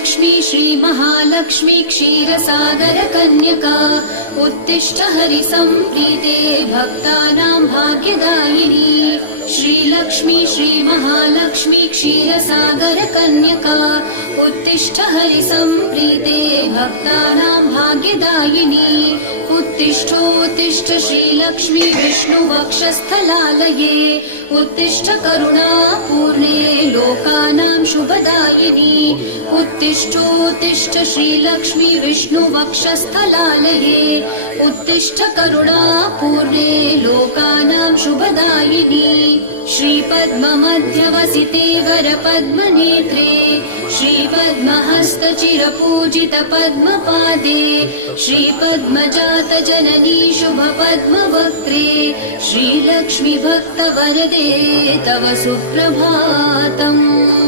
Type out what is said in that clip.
श्रीलक्ष्मी श्रीमहालक्ष्मी क्षीरसागरकन्यका उत्तिष्ठ हरिसम्प्रीते भक्तानां भाग्यदायिनी। श्रीलक्ष्मी श्रीमहालक्ष्मी क्षीरसागरकन्यका उत्तिष्ठ हरिसम्प्रीते भक्तानां भाग्यदायिनी। उत्तिष्ठोत्तिष्ठ श्रीलक्ष्मी विष्णुवक्षस्थलालये उत्तिष्ठ करुणापूर्णे लोकानां शुभदायिनी। उत्तिष्ठोत्तिष्ठ श्रीलक्ष्मी विष्णुवक्षस्थलालये उत्तिष्ठ करुणापूर्णे लोकानां शुभदायिनी। श्रीपद्ममध्यवसिते वरपद्मनेत्रे श्रीपद्महस्तचिरपूजित पद्मपादे श्रीपद्मजातजननी शुभपद्मवक्त्रे श्रीलक्ष्मी भक्तवरदे तव सुप्रभातम्।